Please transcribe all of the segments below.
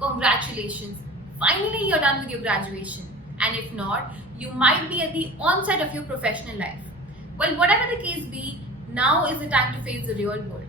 Congratulations! Finally, you're done with your graduation. And if not, you might be at the onset of your professional life. Well, whatever the case be, now is the time to face the real world.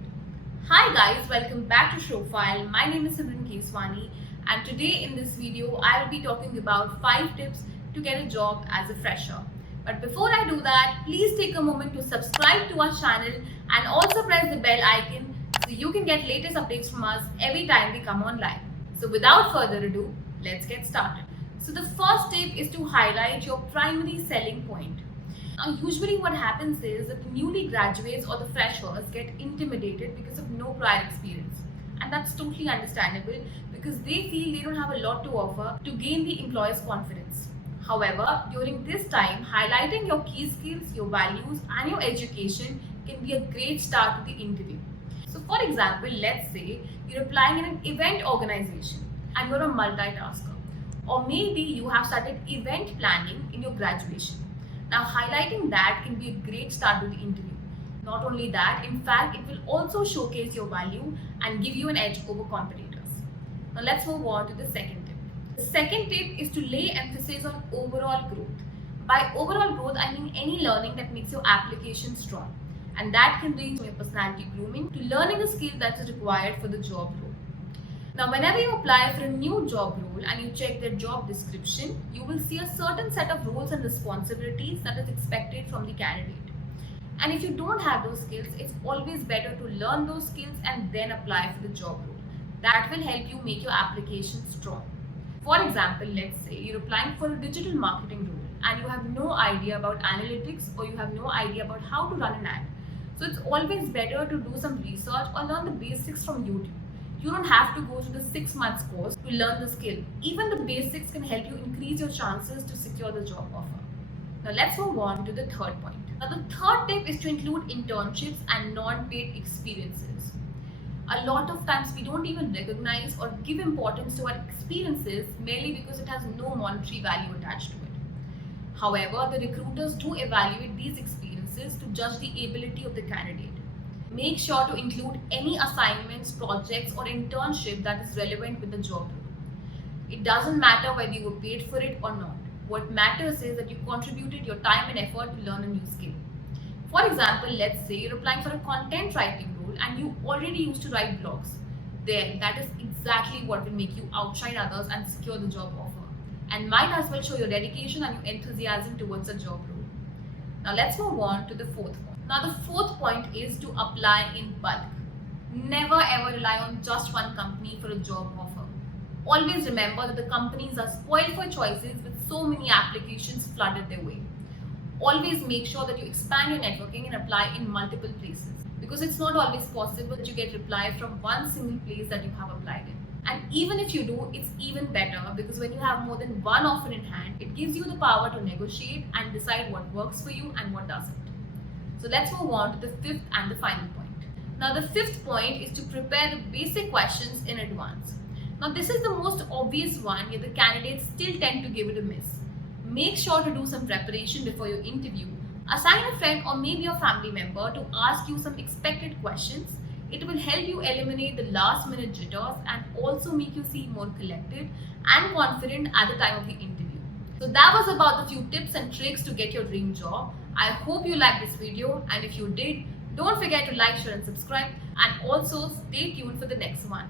Hi guys, welcome back to Shrofile. My name is Keswani, and today in this video, I will be talking about 5 tips to get a job as a fresher. But before I do that, please take a moment to subscribe to our channel and also press the bell icon so you can get latest updates from us every time we come online. So without further ado, let's get started. So the first tip is to highlight your primary selling point. Now usually what happens is that the newly graduates or the freshers get intimidated because of no prior experience. And that's totally understandable because they feel they don't have a lot to offer to gain the employer's confidence. However, during this time, highlighting your key skills, your values and your education can be a great start to the interview. So for example, let's say you're applying in an event organization and you're a multitasker. Or maybe you have started event planning in your graduation. Now highlighting that can be a great start to the interview. Not only that, in fact, it will also showcase your value and give you an edge over competitors. Now let's move on to the second tip. The second tip is to lay emphasis on overall growth. By overall growth, I mean any learning that makes your application strong. And that can range from your personality grooming to learning a skill that is required for the job role. Now, whenever you apply for a new job role and you check their job description, you will see a certain set of roles and responsibilities that is expected from the candidate. And if you don't have those skills, it's always better to learn those skills and then apply for the job role. That will help you make your application strong. For example, let's say you're applying for a digital marketing role and you have no idea about analytics or you have no idea about how to run an ad. So it's always better to do some research or learn the basics from YouTube. You don't have to go through the 6 months course to learn the skill. Even the basics can help you increase your chances to secure the job offer. Now let's move on to the third point. Now the third tip is to include internships and non-paid experiences. A lot of times we don't even recognize or give importance to our experiences merely because it has no monetary value attached to it. However, the recruiters do evaluate these experiences to judge the ability of the candidate. Make sure to include any assignments, projects or internship that is relevant with the job role. It doesn't matter whether you were paid for it or not. What matters is that you contributed your time and effort to learn a new skill. For example, let's say you're applying for a content writing role and you already used to write blogs. Then that is exactly what will make you outshine others and secure the job offer. And might as well show your dedication and your enthusiasm towards a job role. Now let's move on to the fourth point. Now the fourth point is to apply in bulk. Never ever rely on just one company for a job offer. Always remember that the companies are spoiled for choices with so many applications flooded their way. Always make sure that you expand your networking and apply in multiple places because it's not always possible that you get reply from one single place that you have applied in. And even if you do, it's even better because when you have more than one offer in hand, it gives you the power to negotiate and decide what works for you and what doesn't. So let's move on to the fifth and the final point. Now the fifth point is to prepare the basic questions in advance. Now this is the most obvious one, yet the candidates still tend to give it a miss. Make sure to do some preparation before your interview. Assign a friend or maybe a family member to ask you some expected questions. It will help you eliminate the last minute jitters and also make you seem more collected and confident at the time of the interview. So that was about the few tips and tricks to get your dream job. I hope you liked this video, and if you did, don't forget to like, share and subscribe, and also stay tuned for the next one.